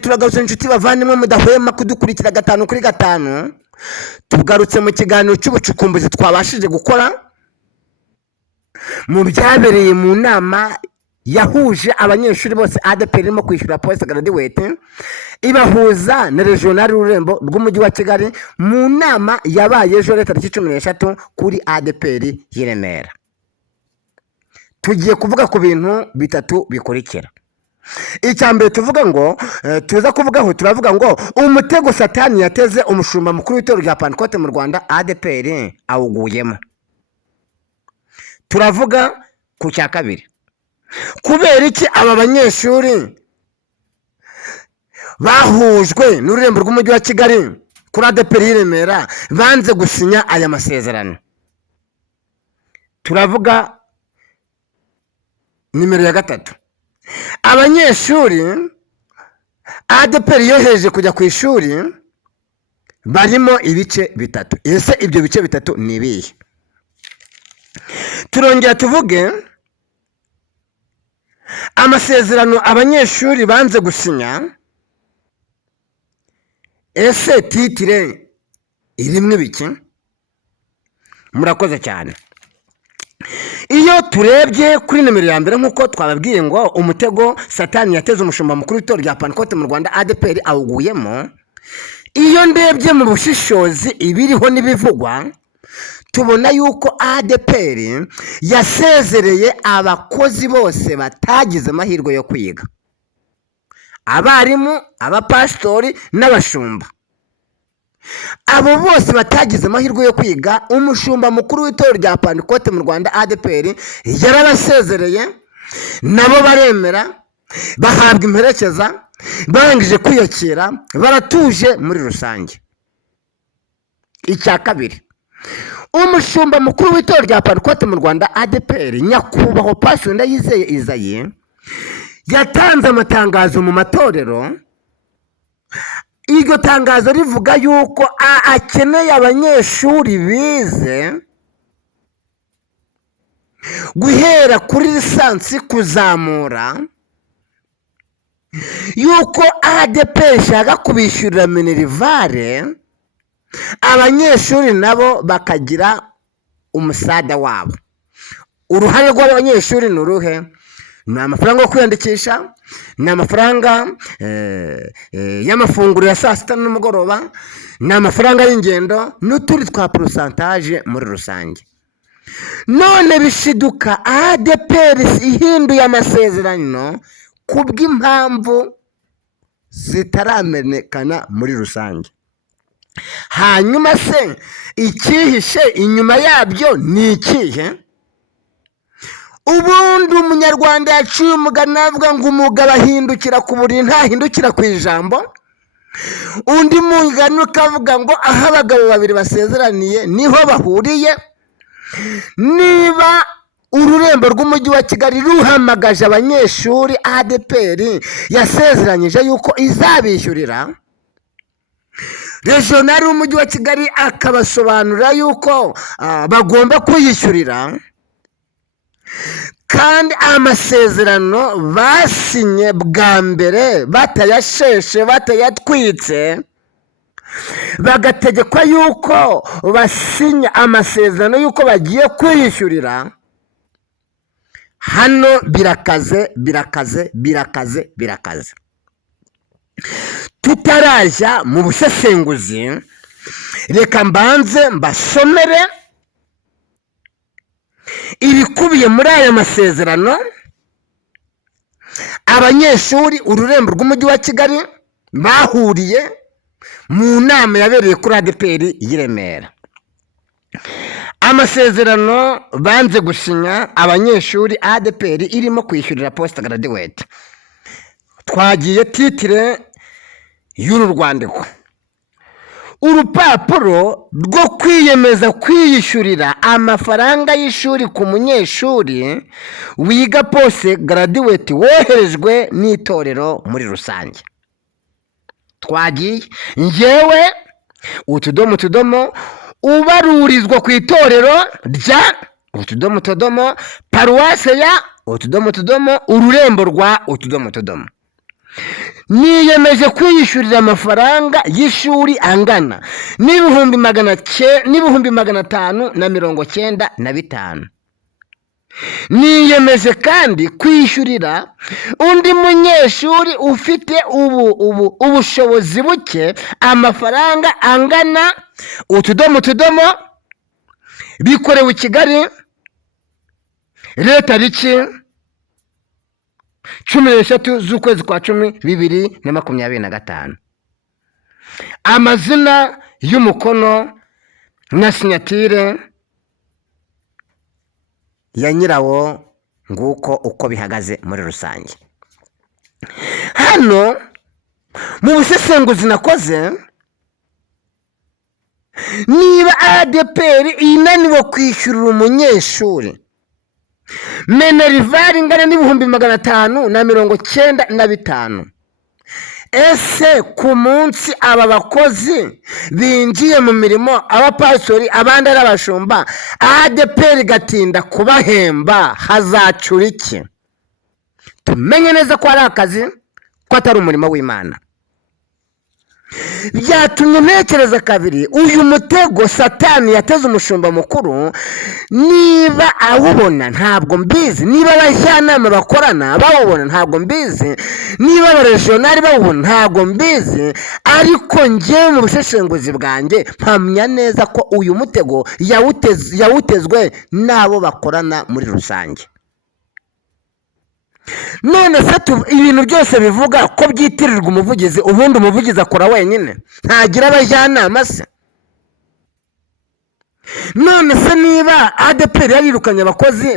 turagarutse inshuti bavandimwe mudahwema kudukurikira 5 kuri 5. Tugarutse mu kiganiro cy'ubucukumbuzi twabashije gukora mu byabereye mu nama yahuje abanyeshuri bose ADPR irimo kwishyura post graduate ibahuza na regional Rurembo rw'umujyi wa Kigali mu nama yabaye ejo tariki 13 kuri ADPR y'Iremera. Tugiye kuvuga ku bintu bitatu bikurikira. Icyambere tuvuga ngo turavuga ngo umutego Satani yateze umushumba mukuru w'itorero rya Pentecote mu Rwanda ADPR awuguyemo. Turavuga ku cya kabiri. Kubera iki aba banyeshuri bahujwe n'ururembo rw'umujyi wa Kigali kuri ADPR y'Iremera banze gusinya aya masezerano? Turavuga nimero ya gatatu. Abanyeshuri ADPR yoheje kujya ku ishuri barimo ibice bitatu. Ese ibyo bice bitatu ni ibihe? Turongera tuvuge amasezerano abanyeshuri banze gusinya. Ese titire irimwe ibiki? Murakoze cyane. Iyo turebye kuri nimero ya mbere nk'uko twababwiye ngo umutego Satani yateze umushumba mukuru w'itorero rya Pentecote mu Rwanda ADPR awuguyemo, iyo ndebye mu bushishozi ibiriho n'ibivugwa tubona yuko ADPR yasezereye abakozi bose batagize amahirwe yo kwiga, abarimu, abapasitori n'abashumba. Abo bose batagize amahirwe yo kwiga, umushumba mukuru w'itorero rya Pentecote mu Rwanda ADPR yarabasezereye, nabo baremera, bahabwa imperekeza, barangije kwiyakira, baratuje muri rusange. Icya kabiri, umushumba mukuru w'itorero rya Pentecote mu Rwanda ADPR nyakubahwa Pastor Ndayizeye Isaie yatanze amatangazo mu matorero. Iryo tangazo rivuga yuko akeneye abanyeshuri bize guhera kuri lisansi kuzamura, yuko ADPR ishaka kubishyurira minerivare, abanyeshuri nabo bakagira umusada wabo. Uruhare rw'abanyeshuri ni uruhe? Ni amafaranga yo kwiyandikisha, ni amafaranga y'amafunguro ya saa sita n'umugoroba, ni amafaranga y'ingendo n'uturi twa pourcentage muri rusange. None bishiduka ADPR ihinduye amasezerano kubw'impamvu zitaramenekana muri rusange. Hanyuma se ikihishe inyuma yabyo ni ikihe? Ubundi umunyarwanda yaciye umugani avuga ngo umugabo ahindukira ku buriri ntahindukira ku ijambo. Undi mugani ukavuga ngo aho abagabo babiri basezeraniye niho bahuriye. Niba ururembo rw'umujyi wa Kigali ruhamagaje abanyeshuri ADPR yasezeranyije yuko izabishyurira, regional w'umujyi wa Kigali akabasobanurira yuko bagomba kuyishyurira, kandi amasezerano basinye bwa mbere batayasheshe batayatwitse, bagategekwa yuko basinya amasezerano yuko bagiye kwiyishyurira. Hano birakaze. Tutarajya mu busesenguzi, reka mbanze mbasomere ibikubiye muri aya masezerano abanyeshuri ururembo rw'umujyi wa Kigali bahuriye mu nama yabereye kuri ADPR y'Iremera. Amasezerano banze gusinya abanyeshuri ADPR irimo kwishyurira post graduate. Twagiye titire y'uru rwandiko: urupapuro rwo kwiyemeza kwiyishyurira amafaranga y'ishuri ku munyeshuri wiga post graduate woherejwe n'itorero muri rusange. Twagiye njyewe utudomo ubarurizwa ku itorero rya utudomo paruwase ya utudomo ururembo rwa utudomo. niyemeje kwiyishyurira amafaranga y'ishuri angana n'ibihumbi 595. niyemeje kandi kwishyurira undi munyeshuri ufite ubushobozi buke amafaranga angana utudomo bikorewe i Kigali tariki 13 z'ukwezi kwa 10 2025. amazina y'umukono na sinyatire ya nyirawo. nguko uko bihagaze muri rusange. hano mu busesenguzi nakoze, niba ADPR inaniwe kwishyurira umunyeshuri minervari ingana n'ibihumbi 595, ese ku munsi aba bakozi binjiye mu mirimo, abapastori abandi ari abashumba, ADPR gatinda kubahemba, hazacura iki? tumenye neza ko ari akazi, ko atari umurimo w'Imana. byatumye ntekereza kabiri uyu mutego Satani yateze umushumba mukuru. niba awubona ntabwo mbizi, niba abajyanama bakorana bawubona ntabwo mbizi, niba abaregionari bawubona ntabwo mbizi, ariko njyewe mu busheshenguzi bwanjye mpamya neza ko uyu mutego yawutezwe n'abo bakorana muri rusange. none se ibintu byose bivuga ko byitirirwa umuvugizi, ubundi umuvugizi akora wenyine, ntagira abajyanama se? none se niba ADPR yarirukanye abakozi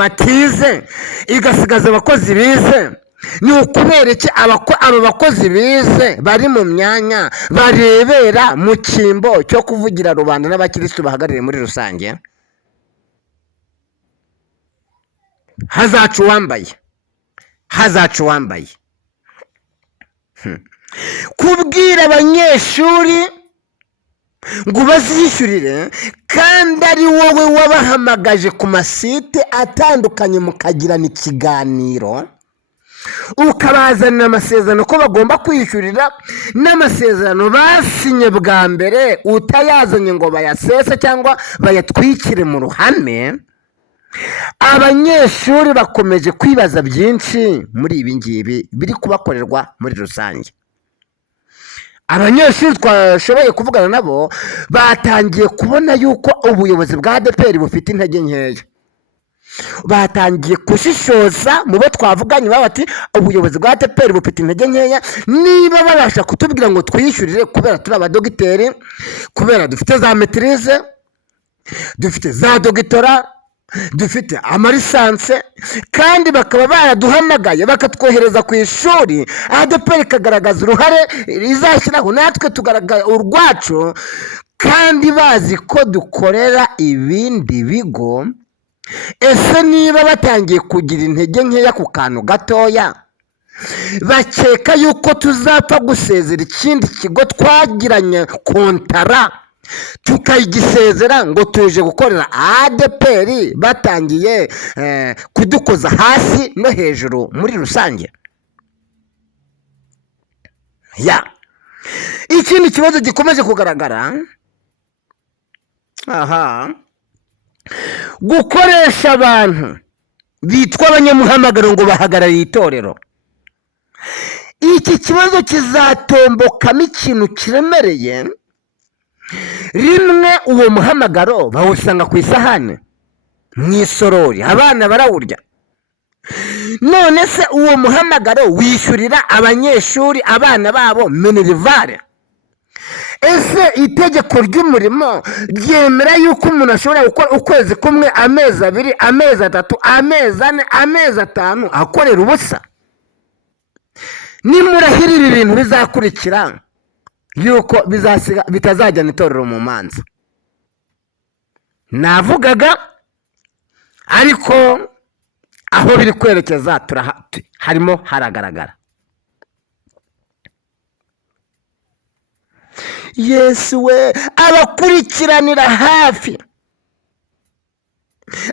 batize igasigaza abakozi bize, ni ukubera iki abo bakozi bize bari mu myanya barebera mu cyimbo cyo kuvugira rubanda n'abakirisitu bahagarariye muri rusange? hazacu wambaye kubwira abanyeshuri ngo bazishyurire, kandi ari wowe wabahamagaje ku masite atandukanye mukagirana ikiganiro, ukabazanira amasezerano ko bagomba kwishyurira, n'amasezerano basinye bwa mbere utayazanye ngo bayasese cyangwa bayatwikire mu ruhame. abanyeshuri bakomeje kwibaza byinshi muri ibi ngibi biri kubakorerwa muri rusange. abanyeshuri twashoboye kuvugana nabo batangiye kubona yuko ubuyobozi bwa ADPR bufite intege nkeya. batangiye kushishoza mu bo twavuganye, bati ubuyobozi bwa ADPR bufite intege nkeya, niba babasha kutubwira ngo twiyishyurire kubera turi abadogiteri, kubera dufite za maîtrise, dufite za dogitora, dufite amalisanse, kandi bakaba baraduhamagaye bakatwohereza ku ishuri, ADPR ikagaragaza uruhare izashyiraho, natwe tugaragaza urwacu, kandi bazi ko dukorera ibindi bigo. ese niba batangiye kugira intege nkeya ku kantu gatoya, bakeka yuko tuzapfa gusezera ikindi kigo twagiranye kontara tukayigisezera ngo tuje gukorera ADPR, batangiye kudukoza hasi no hejuru muri rusange? ikindi kibazo gikomeje kugaragara, gukoresha abantu bitwa abanyamuhamagaro ngo bahagarariye itorero. iki kibazo kizatombokamo ikintu kiremereye. rimwe uwo muhamagaro bawusanga ku isahani mu isorori, abana barawurya. none se uwo muhamagaro wishyurira abanyeshuri abana babo minerivare? ese itegeko ry'umurimo ryemera yuko umuntu ashobora gukora ukwezi kumwe, amezi 2, amezi 3, amezi 4, amezi 5 akorera ubusa? nimurahirira ibintu bizakurikira yuko bitazajyana itorero mu manza. navugaga, ariko aho biri kwerekeza harimo haragaragara. yesu we, abakurikiranira hafi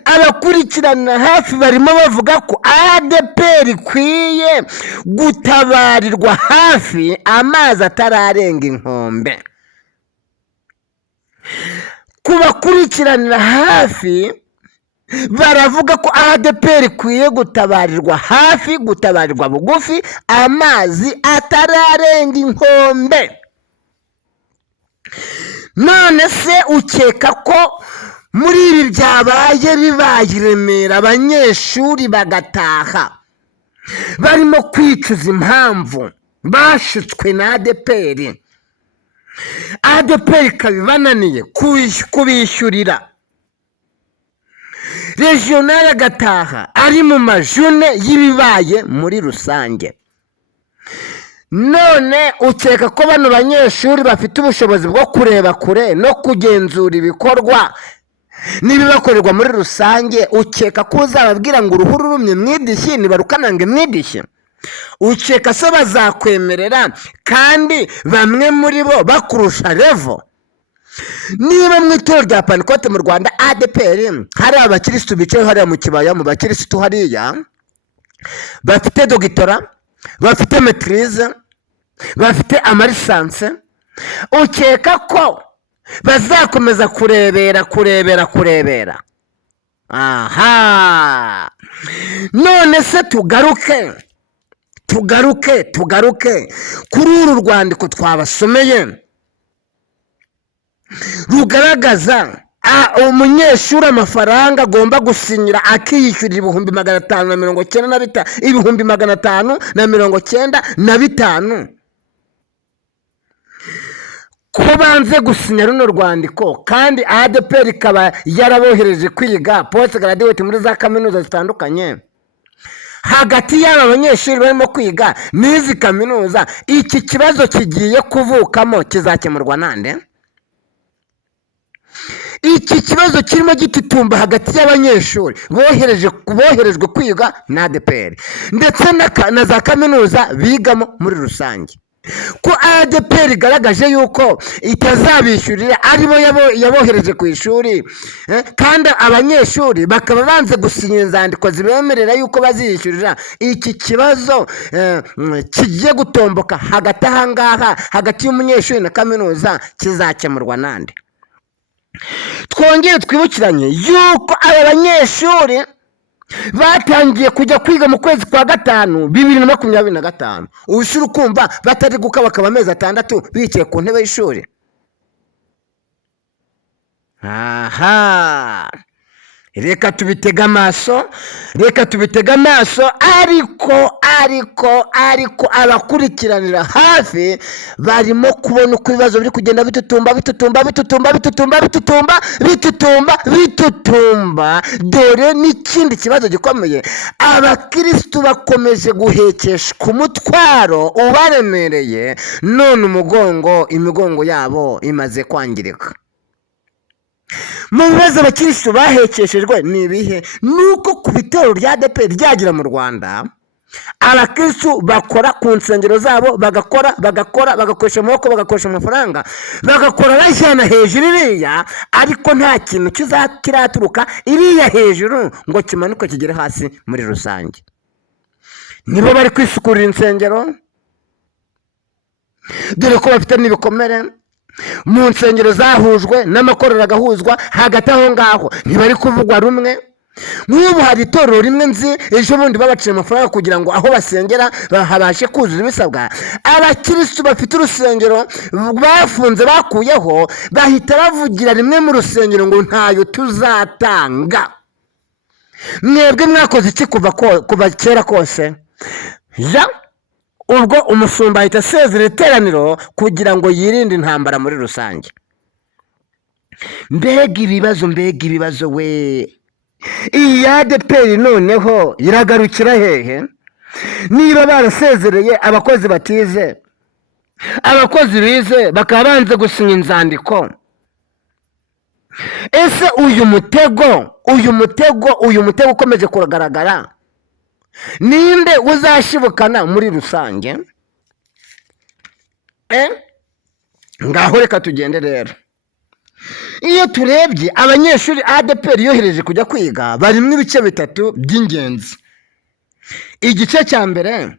abakurikiranira hafi barimo bavuga ko ADPR ikwiye gutabarirwa hafi amazi atararenga inkombe. Ku bakurikiranira hafi baravuga ko ADPR ikwiye gutabarirwa hafi, gutabarirwa bugufi, amazi atararenga inkombe. None se ukeka ko muri ibi byabaye bibaye i Remera abanyeshuri bagataha barimo kwicuza impamvu bashutswe na ADPR, ADPR ikabibananiye kubishyurira, regional agataha ari mu majune y'ibibaye muri rusange? None ukeka ko bano banyeshuri bafite ubushobozi bwo kureba kure no kugenzura ibikorwa n'ibibakorerwa muri rusange? Ukeka ko uzababwira ngo uruhu rurumye mwidishyi nibarukanange mwidishyi? Ukeka se bazakwemerera kandi bamwe muri bo bakurusha level? Niba mu itorero rya Pantekote mu Rwanda ADPR hari abakirisitu bicaye hariya mu kibaya, mu bakirisitu hariya bafite dogitora, bafite maîtrise, bafite amalisanse, ukeka ko bazakomeza kurebera? Aha, none se tugaruke kuri uru rwandiko twabasomeye rugaragaza umunyeshuri amafaranga agomba gusinyira akiyishyurira ibihumbi 595. Ko banze gusinya runo rwandiko kandi ADPR ikaba yarabohereje kwiga post graduate muri za kaminuza zitandukanye, hagati y'aba banyeshuri barimo kwiga n'izi kaminuza, iki kibazo kigiye kuvukamo kizakemurwa nande? Iki kibazo kirimo gitutumba hagati y'abanyeshuri boherejwe kwiga na ADPR ndetse na za kaminuza bigamo muri rusange, ko ADPR igaragaje yuko itazabishyurira aribo yabohereje ku ishuri, kandi abanyeshuri bakaba banze gusinya inzandiko zibemerera yuko baziyishyurira. Iki kibazo kigiye gutomboka hagati ahangaha, hagati y'umunyeshuri na kaminuza, kizakemurwa nande? Twongere twibukiranye yuko aba banyeshuri batangiye kujya kwiga mu kwezi kwa gatanu 2025. Ushuru kumva batari gukabakaba amezi 6 bicaye ku ntebe y'ishuri. Aha, reka tubitega amaso, ariko abakurikiranira hafi barimo kubona uko ibibazo biri kugenda bitutumba. Dore n'ikindi kibazo gikomeye, abakirisitu bakomeje guhekesha ku mutwaro ubaremereye, none imigongo yabo imaze kwangirika. Mu bibazo abakirisitu bahekeshejwe ni ibihe? Nuko ku bitero rya ADPR ryagira mu Rwanda, abakirisitu bakora ku nsengero zabo, bagakoresha amaboko, bagakoresha amafaranga, bagakora bashyana hejuru iriya, ariko nta kintu kiraturuka iriya hejuru ngo kimanuke kigere hasi muri rusange. Nibo bari kwisukurira insengero, dore ko bafite n'ibikomere mu nsengero zahujwe n'amakorero agahuzwa, hagati aho ngaho ntibari kuvugwa rumwe. Nk'ubu hari itorero rimwe nzi ejo bundi babaciye amafaranga kugira ngo aho basengera habashe kuzuza ibisabwa. Abakirisitu bafite urusengero bafunze bakuyeho, bahita bavugira rimwe mu rusengero ngo ntayo tuzatanga. Mwebwe mwakoze iki kuva kera kose? Ubwo umusumba ahita asezera iteraniro kugira ngo yirinde intambara muri rusange. Mbega ibibazo we! Iyi ADPR noneho iragarukira hehe? Niba barasezereye abakozi batize, abakozi bize bakaba banze gusinya inzandiko, ese uyu mutego ukomeje kugaragara, ninde uzashibukana muri rusange? Ngaho reka tugende rero. iyo turebye abanyeshuri ADPR yohereje kujya kwiga barimo ibice bitatu by'ingenzi. Igice cya mbere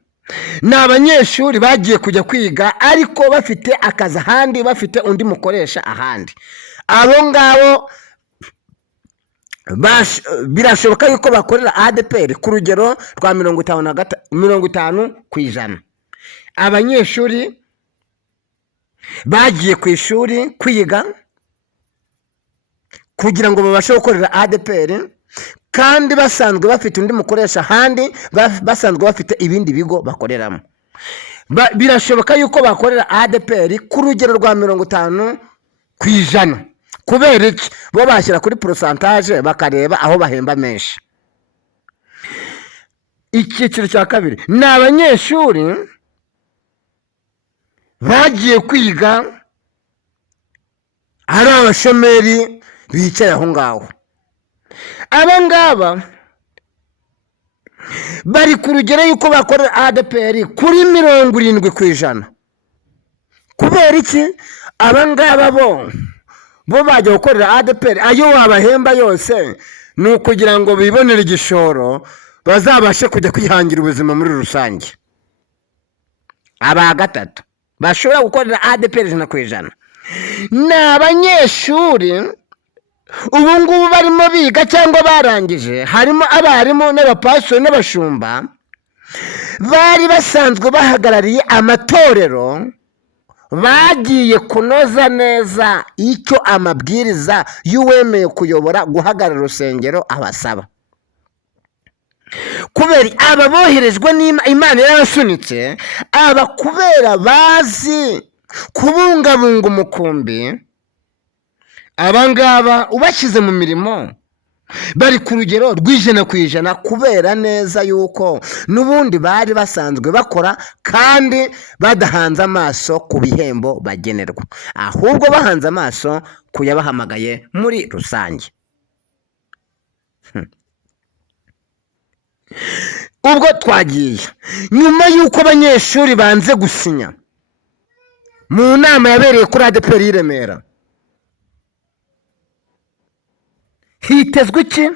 ni abanyeshuri bagiye kujya kwiga ariko bafite akazi ahandi, bafite undi mukoresha ahandi. Abo ngabo birashoboka yuko bakorera ADPR ku rugero rwa 50%. Abanyeshuri bagiye ku ishuri kwiga kugira ngo babashe gukorera ADPR kandi basanzwe bafite undi mukoresha ahandi, basanzwe bafite ibindi bigo bakoreramo. Birashoboka yuko bakorera ADPR ku rugero rwa 50%. Kubera iki? Bo bashyira kuri pourcentage bakareba aho bahemba menshi. Icyiciro cya kabiri ni abanyeshuri bagiye kwiga ari abashomeri bicaye aho ngaho. Aba ngaba bari ku rugero yuko bakorera ADPR kuri 70%. Kubera iki? Aba ngaba bo bajya gukorera ADPR, ayo wabahemba yose ni ukugira ngo bibonere igishoro bazabashe kujya kwihangira ubuzima muri rusange. Aba gatatu bashobora gukorera ADPR 100%. Ni abanyeshuri ubu ngubu barimo biga cyangwa barangije, harimo abarimu n'abapastori n'abashumba bari basanzwe bahagarariye amatorero, bagiye kunoza neza icyo amabwiriza y'uwemeye kuyobora guhagarara urusengero abasaba. Kubera aba boherejwe n'Imana yarasunitse, aba kubera bazi kubungabunga umukumbi, aba ngaba ubashyize mu mirimo bari ku rugero rw'100% kubera neza yuko n'ubundi bari basanzwe bakora kandi badahanze amaso ku bihembo bagenerwa, ahubwo bahanze amaso ku yabahamagaye muri rusange. Ubwo twagiye nyuma y'uko abanyeshuri banze gusinya mu nama yabereye kuri ADPR i Remera, hitezwe iki?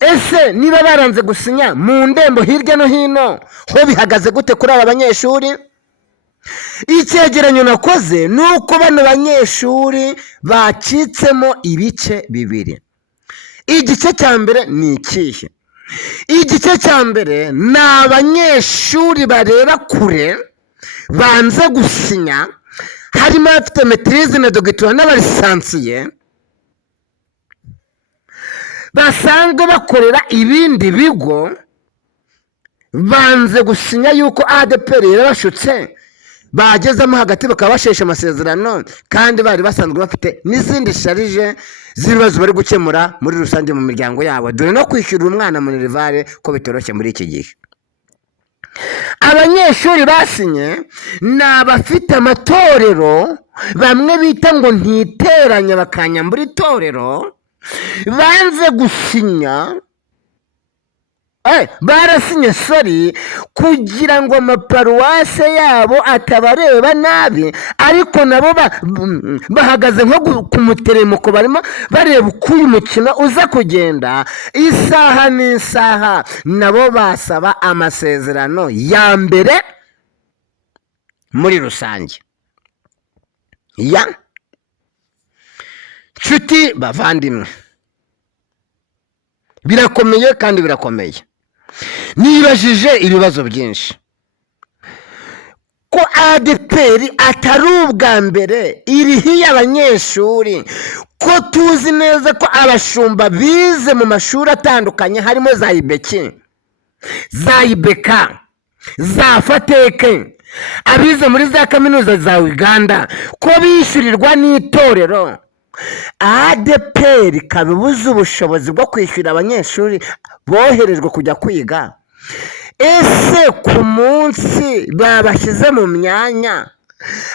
Ese niba baranze gusinya mu ndembo hirya no hino ho bihagaze gute kuri aba banyeshuri? Icyegeranyo nakoze ni uko bano banyeshuri bacitsemo ibice bibiri. Igice cya mbere ni ikihe? Igice cya mbere ni abanyeshuri bareba kure banze gusinya, harimo abafite maîtrise na doctorat n'abalisansiye, basanzwe bakorera ibindi bigo, banze gusinya yuko ADPR yarabashutse, bagezemo hagati bakaba basheshe amasezerano kandi bari basanzwe bafite n'izindi sharije z'ibibazo bari gukemura muri rusange mu miryango yabo, dore no kwishyurira umwana mu Nerivare ko bitoroshye muri iki gihe. Abanyeshuri basinye ni abafite amatorero, bamwe bita ngo ntiteranya bakanyambura itorero, banze gusinya, barasinye kugira ngo amaparuwase yabo atabareba nabi, ariko nabo bahagaze nko ku muteremuko barimo bareba uko uyu mukino uza kugenda isaha n'isaha, nabo basaba amasezerano ya mbere muri rusange. Nshuti bavandimwe, birakomeye kandi birakomeye. Nibajije ibibazo byinshi ko ADPR atari ubwa mbere irihiye abanyeshuri, ko tuzi neza ko abashumba bize mu mashuri atandukanye harimo za IBEK, za IBK, za FATEK, abize muri za kaminuza za Uganda, ko bishyurirwa n'itorero. ADPR kabibuza ubushobozi bwo kwishyura abanyeshuri boherejwe kujya kwiga. Ese ku munsi babashyize mu myanya,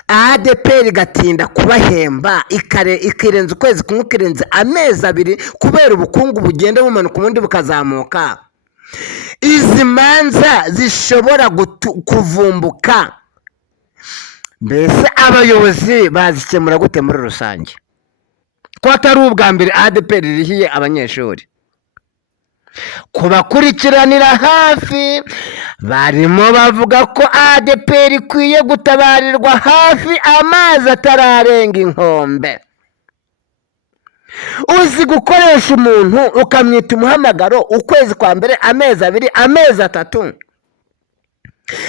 ADPR gatinda kubahemba, ikirenza ukwezi kumwe, ikirenza amezi 2 kubera ubukungu bugenda bumanuka ubundi bukazamuka. Izi manza zishobora kuvumbuka. Mbese abayobozi bazikemura gute muri rusange? ko atari ubwa mbere ADPR rihiye abanyeshuri. Kubakurikiranira hafi barimo bavuga ko ADPR ikwiye gutabarirwa hafi amazi atararenga inkombe. Uzi gukoresha umuntu ukamwita umuhamagaro ukwezi kwa mbere, amezi 2, amezi 3,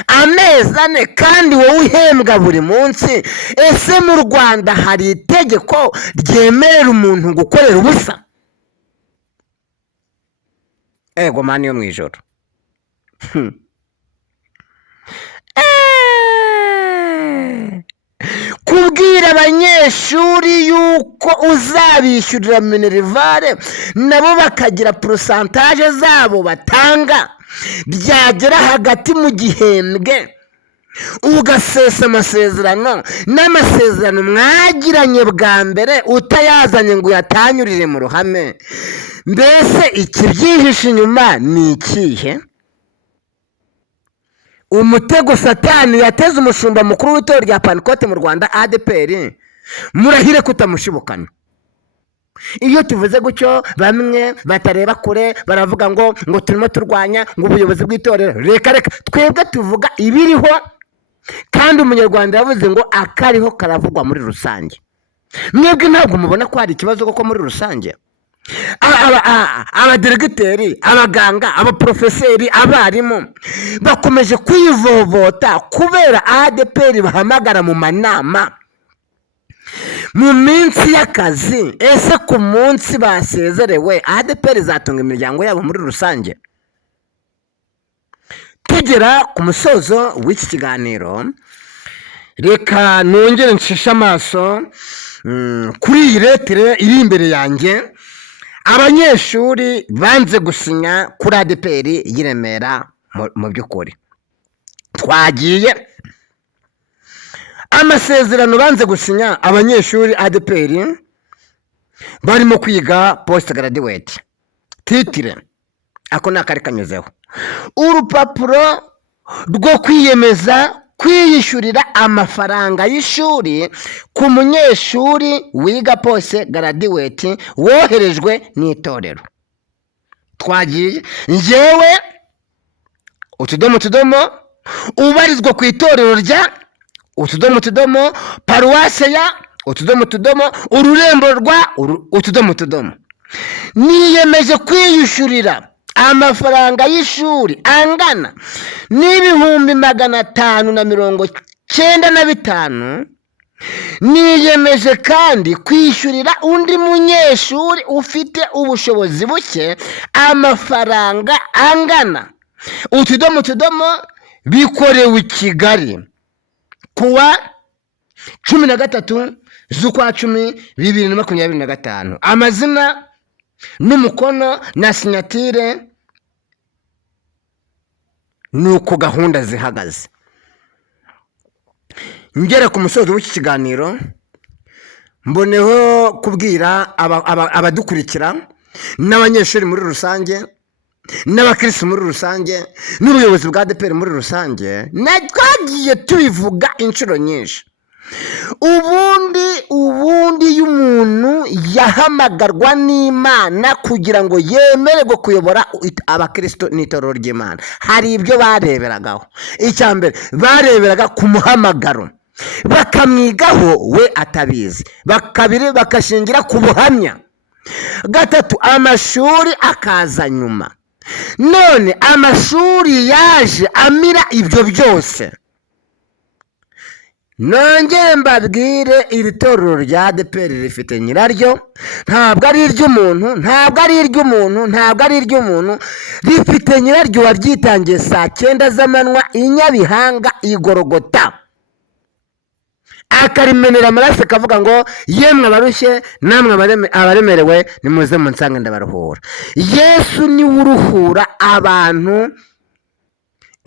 amezi 4, kandi wowe uhembwa buri munsi. Ese mu Rwanda hari itegeko ryemerera umuntu gukorera ubusa? Ego mani yo mu ijoro. Kubwira abanyeshuri yuko uzabishyurira minerivare nabo bakagira porosantaje zabo batanga, byagera hagati mu gihembwe ugasesa amasezerano, n'amasezerano mwagiranye bwa mbere utayazanye ngo uyatanyurire mu ruhame. Mbese ikibyihishe inyuma ni ikihe? Umutego Satani yateze umushumba mukuru w'itorero rya Pantekote mu Rwanda ADPR, murahire kutamushibukana. Iyo tuvuze gutyo bamwe batareba kure baravuga ngo turimo turwanya ngo ubuyobozi bw'itorero. Reka twebwe tuvuga ibiriho, kandi umunyarwanda yavuze ngo akariho karavugwa muri rusange. Mwebwe ntabwo mubona ko hari ikibazo koko muri rusange? Abaderegiteri, abaganga, abaprofeseri, abarimu bakomeje kwivovota kubera ADPR bahamagara mu manama mu minsi y'akazi. Ese ku munsi basezerewe ADPR zatunga imiryango yabo muri rusange? Tugera ku musozo w'iki kiganiro, reka nongere nshisha amaso kuri iyi letire iri imbere yanjye. Abanyeshuri banze gusinya kuri ADPR y'i Remera. Mu by'ukuri twagiye amasezerano banze gusinya abanyeshuri ADPR barimo kwiga post graduate. Titire ako nakari kanyuzeho urupapuro rwo kwiyemeza kwiyishyurira amafaranga y'ishuri ku munyeshuri wiga post graduate woherejwe n'itorero. Twagiye njyewe utudomo ubarizwa ku itorero rya utudomo paruwase ya utudomo ururembo rwa utudomo, niyemeje kwiyishyurira amafaranga y'ishuri angana n'ibihumbi 595. Niyemeje kandi kwishyurira undi munyeshuri ufite ubushobozi buke amafaranga angana utudomo bikorewe i Kigali kuwa 13 z'ukwa 10 2025. Amazina n'umukono na sinyatire nuko gahunda zihagaze. Ngera ku musozo w'iki kiganiro, mboneho kubwira abadukurikira n'abanyeshuri muri rusange n'abakirisitu muri rusange n'ubuyobozi bwa ADPR muri rusange, twagiye tubivuga inshuro nyinshi. Ubundi y'umuntu yahamagarwa n'Imana kugira ngo yemererwe kuyobora abakristo n'itorero ry'Imana, hari ibyo bareberagaho. Icya mbere bareberaga ku muhamagaro bakamwigaho we atabizi. Kabiri bakashingira ku buhamya. Gatatu amashuri akaza nyuma. None amashuri yaje amira ibyo byose. Nongere mbabwire iri torero rya ADPR rifite nyiraryo, ntabwo ari iry'umuntu, rifite nyiraryo waryitangiye saa 9 z'amanywa i Nyabihanga i Gorogota, akarimenera amaraso akavuga ngo yemwe abarushye namwe abaremerewe nimuze munsange ndabaruhura. Yesu niwe uruhura abantu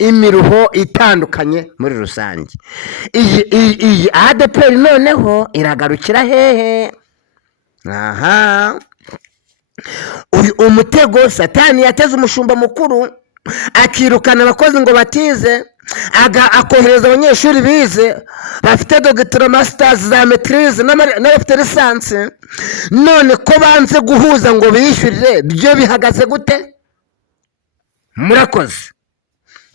imiruho itandukanye muri rusange. Iyi ADPR noneho iragarukira hehe? Uyu umutego Satani yateze umushumba mukuru akirukana abakozi ngo batize, akohereza abanyeshuri bize bafite dogiteri masitazi za metirize n'abafite lisansi, none ko banze guhuza ngo biyishyurire, byo bihagaze gute? Murakoze.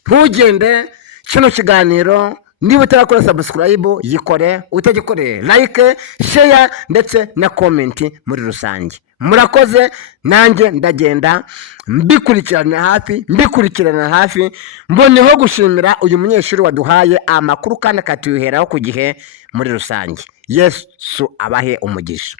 Ntugende kino kiganiro, niba utarakora sabusikarayibu yikore, utagikoreye like, share ndetse na komenti muri rusange. Murakoze. Nanjye ndagenda mbikurikirana hafi, mboneho gushimira uyu munyeshuri waduhaye amakuru kandi akatuyuheraho ku gihe muri rusange. Yesu abahe umugisha.